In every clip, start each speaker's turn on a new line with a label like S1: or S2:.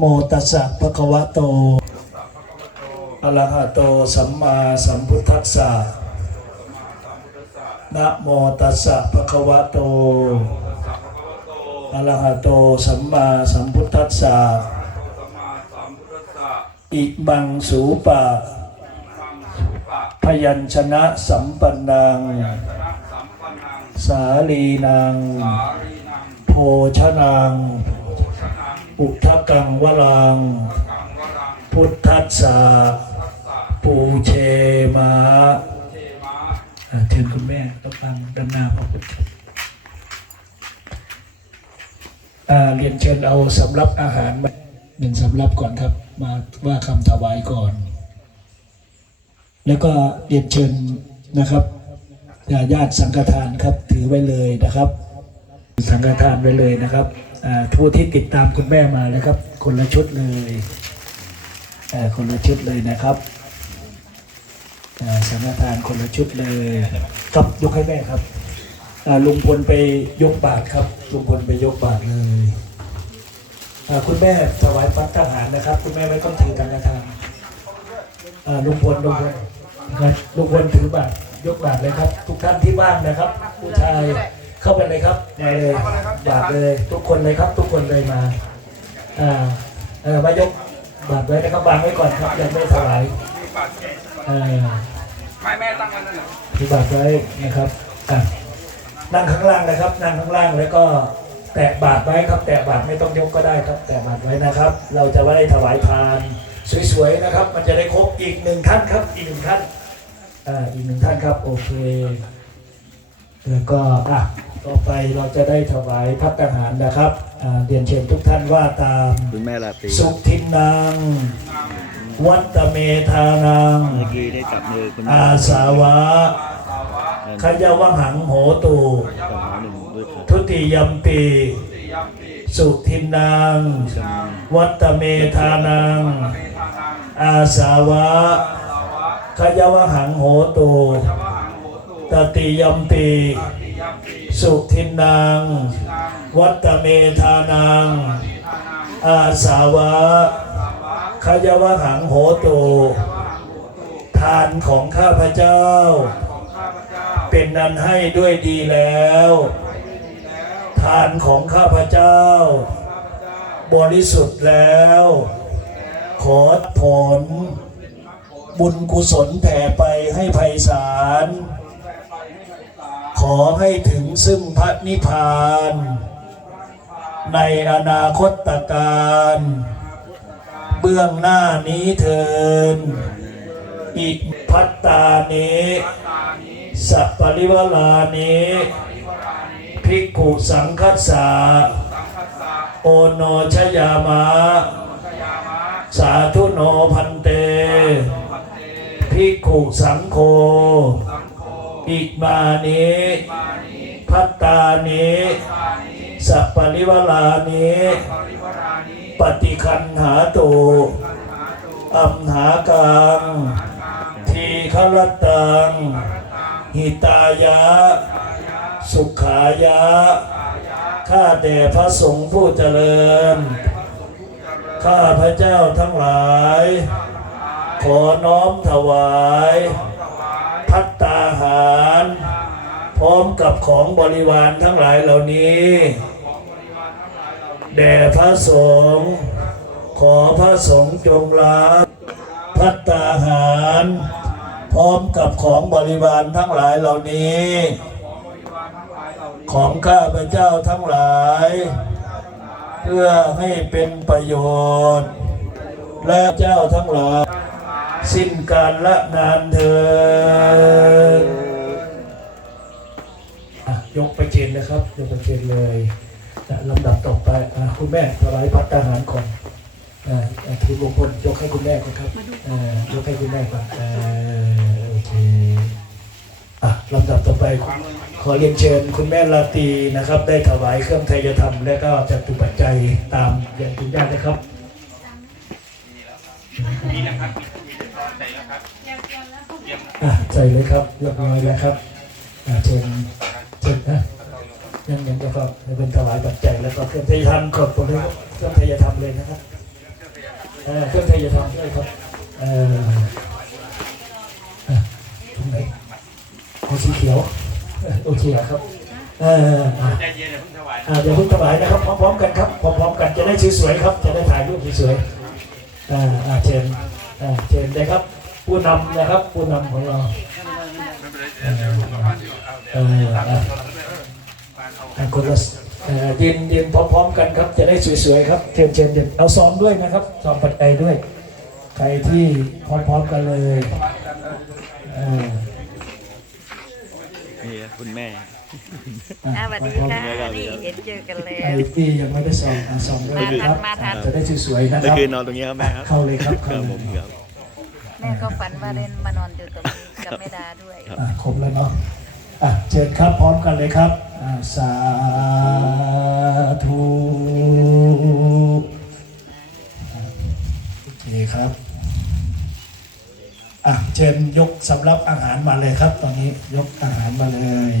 S1: โมตัสสะภะคะวะโตอะระหะโต สัมมาสัมพุทธัสสะนะโมตัสสะภะคะวะโตอะระหะโต สัมมาสัมพุทธัสสะอิมังสูปะ พยัญชนะสัมปันนัง สาลีนัง โภชนัง อุทธกังวรัง พุทธัสสะปูเชมาเชิญคุณแม่ต้องฟังด้านหน้าพระพุทธเรียนเชิญเอาสำรับอาหารมาหนึ่งสำรับก่อนครับ มาว่าคำถวายก่อน แล้วก็เรียนเชิญนะครับญาติสังฆทานครับถือไว้เลยนะครับ สังฆทานไว้เลยนะครับ ผู้ที่ติดตามคุณแม่มาแล้วครับ คนละชุดเลยคนละชุดเลยนะครับสังฆทานคนละชุดเลยครับยกให้แม่ครับลุงพลไปยกบาตรครับลุงพลไปยกบาตรเลยคุณแม่ถวายพัฒทหารนะครับ คุณแม่ไม่ต้องถือสังฆทานลุงพลลุงพลลุงพลถือบาตรยกบาตรเลยครับ ทุกท่านที่ว่างนะครับ ผู้ชาย เข้าไปเลยครับมาเลยบาตรเลย ทุกคนเลยครับ ทุกคนเลยมาอ่าเออมายกบาตรไว้นะครับวางไว้ก่อนครับยังไม่ถวายเอ่า
S2: ไม่แม่ตั้งไว้นั่นแหละ
S1: ถือบาตรไว้นะครับอะนั่งข้างล่างนะครับ นั่งข้างล่างแล้วก็แตะบาตรไว้ครับ แตะบาตรไม่ต้องยกก็ได้ครับ แตะบาตรไว้นะครับ เราจะว่าได้ถวายทานสวยๆนะครับ มันจะได้ครบอีกหนึ่งท่านครับ อีกหนึ่งท่านอ่าอีกหนึ่งท่านครับ โอเค แล้วก็อะ ต่อไปเราจะได้ถวายพัฒหารนะครับอ่าเรียนเชิญทุกท่านว่าตาม
S3: คุณแม่ลาตรี
S1: สุทินังวัตเมธานัง
S3: เมื่อกี้ได้จับมือคุณแม่
S1: อาสาวะขยวหังโหตู
S3: กับหาหนึ่งด้วยครับ
S1: ทุติยมปีสุทินังวัตเมธานังอาสาวะขยวหังโหตูตติยมปี สุทินัง วัตเมธานัง อาสาวะขยวหังโหตูทานของข้าพเจ้า เป็นนันให้ด้วยดีแล้ว ทานของข้าพเจ้า บริสุทธิ์แล้ว ขอผล บุญกุศลแผ่ไปให้ไพศาล ขอให้ถึงซึ่งพระนิพพาน ในอนาคตการ เบื้องหน้านี้เทิน อิพัตตานิสัปริวลานิภิกขุสังคัสสะโอโนชยามะ สาธุโนพันเต ภิกขุสังโฆ อิมานิพัตตานิสัปปริวลานิปฏิคันหาตุอัมหากังทีฆรตัง หิตายะ สุขายะ ข้าแต่พระสงฆ์ผู้เจริญ ข้าพระเจ้าทั้งหลาย ขอน้อมถวาย พัตตาหาร พร้อมกับของบริวารทั้งหลายเหล่านี้ แด่พระสงฆ์ขอพระสงฆ์จงรับพัตตาหาร พร้อมกับของบริวารทั้งหลายเหล่านี้ ของข้าพเจ้าทั้งหลาย เพื่อให้เป็นประโยชน์ และเจ้าทั้งหลาย สิ้นการละนานเถิดยกไปเชนนะครับ ยกไปเชนเลยลำดับต่อไปอคุณแม่ถวายพัตตาหารก่อนถือมงคลยกให้คุณแม่ก่อนครับยกให้คุณแม่ก่อนโอเคอลำดับต่อไปขอเรียนเชิญคุณแม่ลาตีนะครับ ได้ถวายเครื่องไทยธรรม และก็จัตุปัจจัยตามอย่างคุณญาตินะครับอะ ใส่เลยครับเรียบร้อยแล้วครับเชิญเชิญนะยังยังจะก็เป็นถวายปัจจัยแล้วก็เครื่องไทยธรรมขอบคุณครับเครื่องไทยธรรมเลยนะครับเออเครื่องไทยจะทำด้วยครับเออตรงไหนเอาสีเขียวโอเคครับเออ
S2: เดี๋
S1: ยวเพิ่งถวายนะครับ พร้อมๆกันครับพร้อมๆกันจะได้สวยๆครับ จะได้ถ่ายรูปสวยๆอ่าเชิญอ่าเชิญเลยครับ ผู้นำนะครับผู้นำของเราเอออะอะคนละเอ่อยืนยืนพร้อมๆกันครับ จะได้สวยๆครับเชิญเชิญเชิญเอาซ้องด้วยนะครับซ้องปัจจัยด้วยใครที่พร้อมๆกันเลย
S3: นี่คุณแม่
S4: สวัสดีค่ะนี่เห็นเจอกันแล้
S1: ใครที่ยังไม่ได้ซองอะซองด้วยครับ จะได้สวยๆนะครับ
S3: คืนนอนตรงนี้ครับแม่ครับ
S1: เข้าเลยครับ
S3: ครับผมครับ
S4: ม่ก็ฝันว่าเล่นมานอนอยู่ตรงนี้กับแม่ดาด้วย
S1: อะครบแล้วเนาะอะเชิญครับพร้อมกันเลยครับอะสาธุโอเคครับอะเชิญยกสำรับอาหารมาเลยครับ ตอนนี้ยกอาหารมาเลย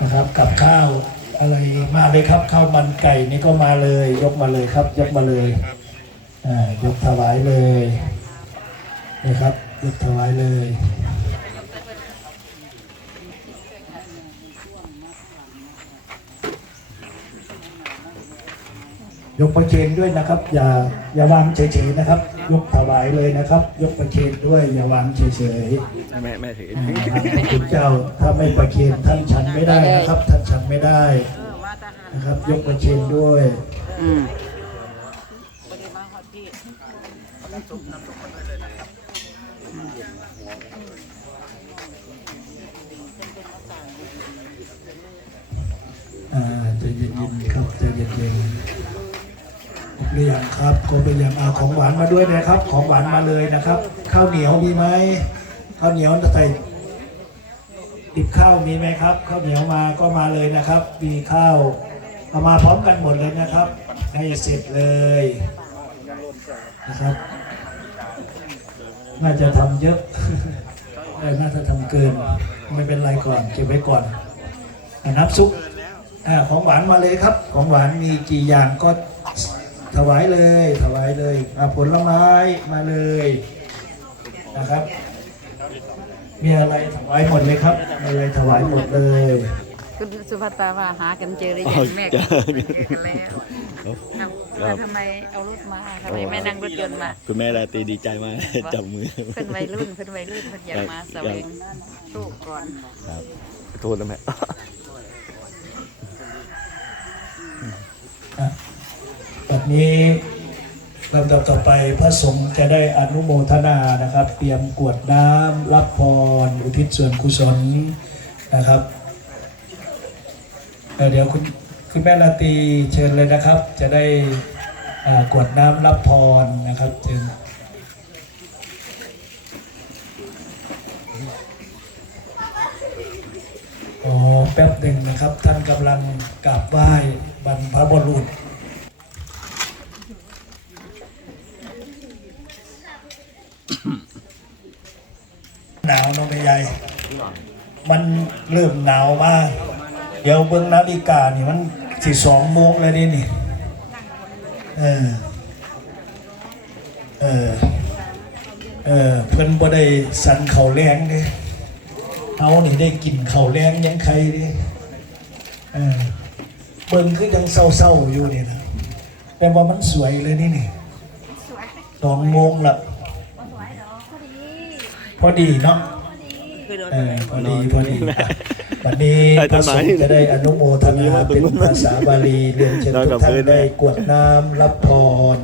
S1: นะครับ กับข้าวอะไรมาเลยครับข้าวมันไก่นี่ก็มาเลย ยกมาเลยครับ ยกมาเลยอ่ายกถวายเลย นะครับยกถวายเลยยกประเคนด้วยนะครับ อย่าอย่าวางเฉยๆนะครับ ยกถวายเลยนะครับ ยกประเคนด้วย อย่าวางเฉย
S3: แม่แม่ถือ
S1: ๆอ่าพระคุณเจ้าถ้าไม่ประเคนท่านฉันไม่ได้นะครับ ท่านฉันไม่ได้นะครับ ยกประเคนด้วยอ่าใจเย็นครับใจเย็นๆครบหรือยังครับครบหรือยังเอาของหวานมาด้วยนะครับ ของหวานมาเลยนะครับ ข้าวเหนียวมีไหมข้าวเหนียวใส่ติบข้าวมีไหมครับ ข้าวเหนียวมาก็มาเลยนะครับ มีข้าวเอามาพร้อมกันหมดเลยนะครับ ให้เสร็จเลยนะครับ น่าจะทำเยอะน่าจะทำเกิน ไม่เป็นไรก่อนเก็บไว้ก่อนน้ำซุป อ่าของหวานมาเลยครับ ของหวานมีกี่อย่างก็ถวายเลย ถวายเลยอะผลไม้มาเลยนะครับ มีอะไรถวายหมดเลยครับมีอะไรถวายหมดเลย
S4: คุณสุภัตตาว่าหากันเจอหรือ
S3: อ๋
S4: ยั
S3: อง
S4: แม่
S3: เจ
S4: ก็
S3: อ
S4: เจอกันแล้วเอ้าแล้วทำไมเอารถมาทำไมไม่นั่งรถยนต์มา
S3: คุณแม่ราตรีดีใจมากจับมือ
S4: เพิ่นวัยรุ่นเพิ่นวัยรุ่นเพิ่นอยากมาแสวงโชคก่อน
S3: ครับขอโทษนะแม่
S1: อะ แบบนี้ลำดับต่อไปพระสงฆ์จะได้อนุโมทนานะครับ เตรียมกวดน้ำรับพร อุทิศส่วนกุศลนะครับ เดี๋ยวคุณคุณแม่ลาตีเชิญเลยนะครับ จะได้กวดน้ำรับพรนะครับเชิญอ๋อ แป๊บหนึ่งนะครับ ท่านกำลังกราบไหว้บรรพบุรุษหนาวน้องใหญ่มันเริ่มหนาวมากเดี๋ยวเบิ้งนาฬิกานี่มันสี่สองโมงแล้วนี่นี่เออ เออ เออ เพิ่นบ่ได้สันเขาแรงเด้เอานี่ได้กินเข่าวแรงยังใครเด้เออเบิ่งคือยังเศร้าๆอยู่นี่นะแปลว่ามันสวยเลยนี่นี่สองโมงละพอดีเนาะเออพอดีพอดีวันนี้พระสงฆ์จะได้อนุโมทนาเป็นภาษาบาลีเรียนเชิญทุกท่านได้กรวดน้ำรับพร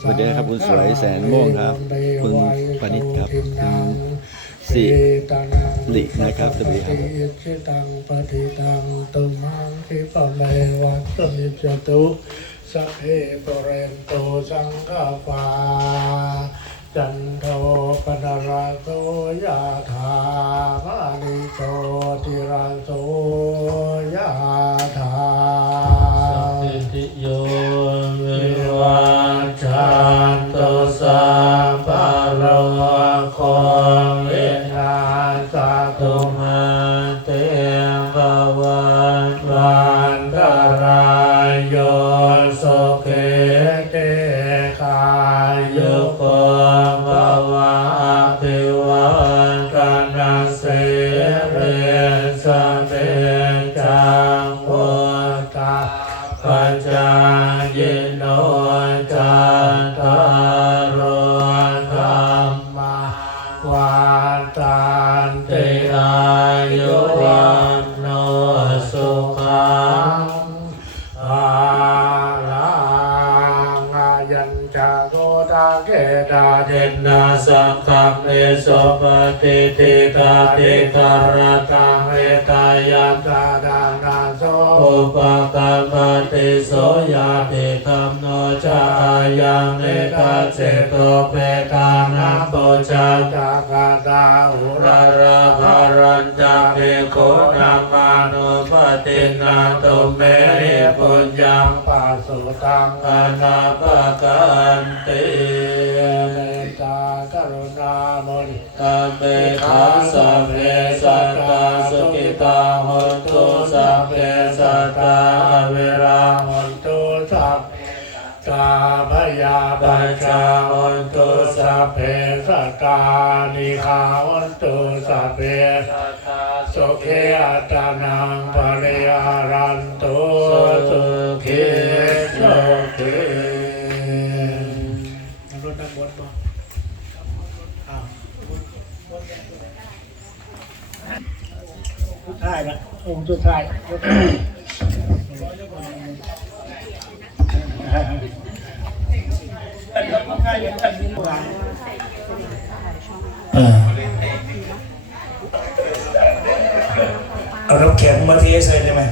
S3: สวัสดีครับคุณสวยแสนม่วงครับ คุณปณิชครับคุณสิรินะครับสวัสดีครับ
S5: ตังปฏิตังตุมังคิปะเมวัตมิจตุสัพเพปุเรนโตสังฆปาจันโทปนราโสยะถามะนิโตติราโสยะถา
S6: ยั
S5: ญจาโกตาเกตาเท
S6: นาสังฆเมโสปฏิทิตาติคารตังเอตายัน
S5: ตาดานาโส
S6: อุปกรรมติโสยาติธรรมโนจายังเนกาเจโตเปตานัมโปชา
S5: จากาตาอุ
S6: รา
S5: ระ
S6: ราภารัญจาภิกขุนามานุปตินาตุเมหิปุญญัง
S5: ป ตัง
S6: อนาปกันติ
S5: เมตตากรุณาโมนิ
S6: ตาเมทัสสะเมสัตตาสุขิตาหนตุสัพเพสัตตาอเวรา
S5: หันตุสัพสาพยา
S6: ปัญจา
S5: จา
S6: หนตุ
S5: ตุ
S6: สัพเพ
S5: สัตตานิคาวันตุสัพเพ
S6: สัตตา
S5: สุเขอัตานัง สุดท้ายละองค์สุดท้าย
S1: เออเอาน้ำแข็งมาเทใส่ได้ไหม